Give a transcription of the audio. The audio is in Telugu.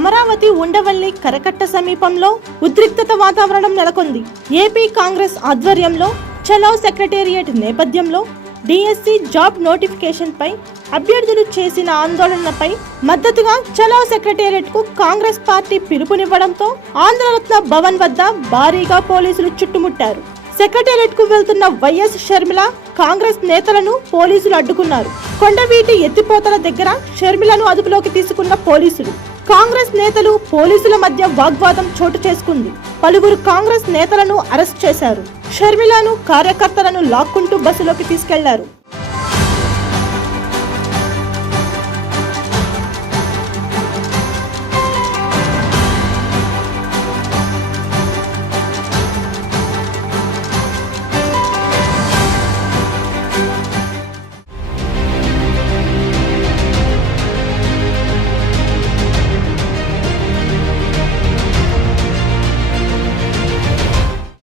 అమరావతి ఉండవల్లి కరకట్ట సమీపంలో ఉద్రిక్తత వాతావరణం నెలకొంది. ఏపీ కాంగ్రెస్ ఆధ్వర్యంలో చలో సెక్రటేరియట్ నేపథ్యంలో డిఎస్సి జాబ్ నోటిఫికేషన్ పై అభ్యర్థులు చేసిన ఆందోళనపై మద్దతుగా చలో సెక్రటేరియట్ కు కాంగ్రెస్ పార్టీ పిలుపునివ్వడంతో ఆంధ్రరత్న భవన్ వద్ద భారీగా పోలీసులు చుట్టుముట్టారు. సెక్రటేరియట్ కు వెళ్తున్న వైఎస్ షర్మిల కాంగ్రెస్ నేతలను పోలీసులు అడ్డుకున్నారు. కొండవీటి ఎత్తిపోతల దగ్గర షర్మిలను అదుపులోకి తీసుకున్న పోలీసులు. కాంగ్రెస్ నేతలు పోలీసుల మధ్య వాగ్వాదం చోటు చేసుకుంది. పలువురు కాంగ్రెస్ నేతలను అరెస్ట్ చేశారు. షర్మిలను కార్యకర్తలను లాక్కుంటూ బస్సులోకి తీసుకెళ్లారు.